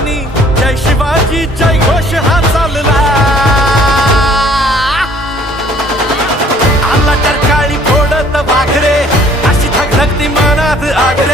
ठिकाणी जय शिवाजी जय घोष हा चालला. आला तर काळी फोडत वाघरे, अशी धगधगती मनात आगरे.